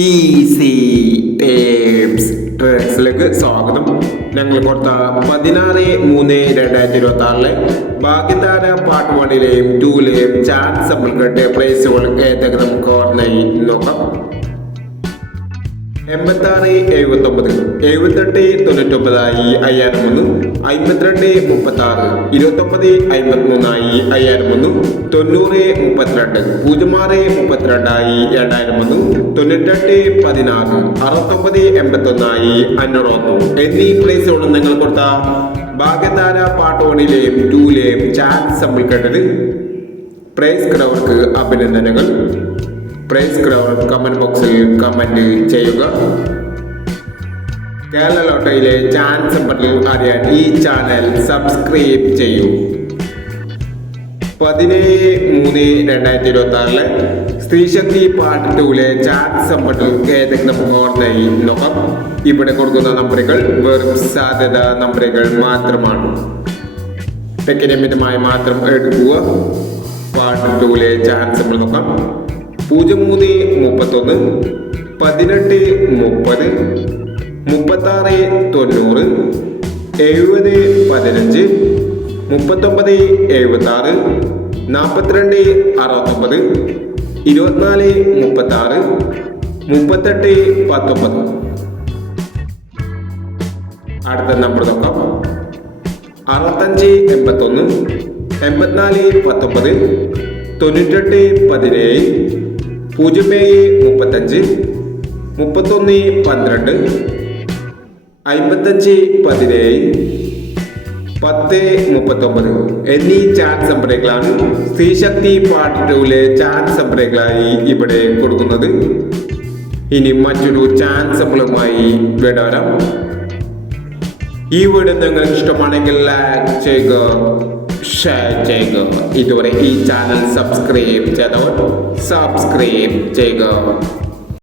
Easy tips ട്രിക്സിലേക്ക് സ്വാഗതം. ഞങ്ങൾ കൊടുത്ത 16/3/2026 ഭാഗ്യതാര പാർട്ട് 1ലെയും 2ലെയും ചാൻസ് നമ്മൾക്ക് പ്രൈസുകൾ ഏതൊക്കെ നമുക്ക് ഓർമ്മയായി നോക്കാം. 86, 79, 78, 99 5001, 52, 36, 29, 53 5001, 90, 32, 06, 32 2001, 98, 16, 69, 81 501 എന്നീ പ്ലേസുകൾ നിങ്ങൾ കൊടുത്ത ഭാഗ്യതാര പാർട്ട് 1ലെയും 2ലെയും ചാൻസ് നമ്മൾ കേട്ടത്. പ്രൈസ് കിടവർക്ക് അഭിനന്ദനങ്ങൾ. പ്രൈസ് ക്രൗഡ് കമന്റ് ബോക്സിൽ കമന്റ് ചെയ്യുക. കേരള ലോട്ടറിയിലെ ചാൻസ് നമ്പറിൽ അറിയാൻ ഈ ചാനൽ സബ്സ്ക്രൈബ് ചെയ്യൂ. 17/3/2026 സ്ത്രീശക്തി പാർട്ട് 2ലെ ചാൻസ് നമ്പറിൽ ഏതൊക്കെ നമുക്ക് ഓർമ്മയായി നോക്കാം. ഇവിടെ കൊടുക്കുന്ന നമ്പറുകൾ വെറും സാധ്യത നമ്പറുകൾ മാത്രമാണ്. ടെക്നിമിതമായി മാത്രം എടുക്കുക. പാർട്ട് 2ലെ ചാൻസ് നമ്പർ നോക്കാം. 03, 31, 18, 30, 36, 90, 70, 15, 39, 76, 42, 69, 24, 36, 38, 19. അടുത്ത നമ്പർ നോക്കാം. 65, 81, 84, 19, 98, 17, 07, 35, 31, 12, 55, 17, 10, 39 എന്നീ ചാൻസ് നമ്പറുകളാണ് സ്ത്രീശക്തി പാർട്ട് 2ലെ ചാൻസ് നമ്പറുകളായി ഇവിടെ കൊടുക്കുന്നത്. ഇനി മറ്റൊരു ചാൻസ് നമ്പറുമായി വരാം. ഈ വീഡിയോ നിങ്ങൾക്ക് ഇഷ്ടമാണെങ്കിൽ ലൈക്ക് ചെയ്യുക, ഷെയർ ചെയ്യുക. ഇതുവരെ ഈ ചാനൽ സബ്സ്ക്രൈബ് ചെയ്തവർ സബ്സ്ക്രൈബ് ചെയ്യുക.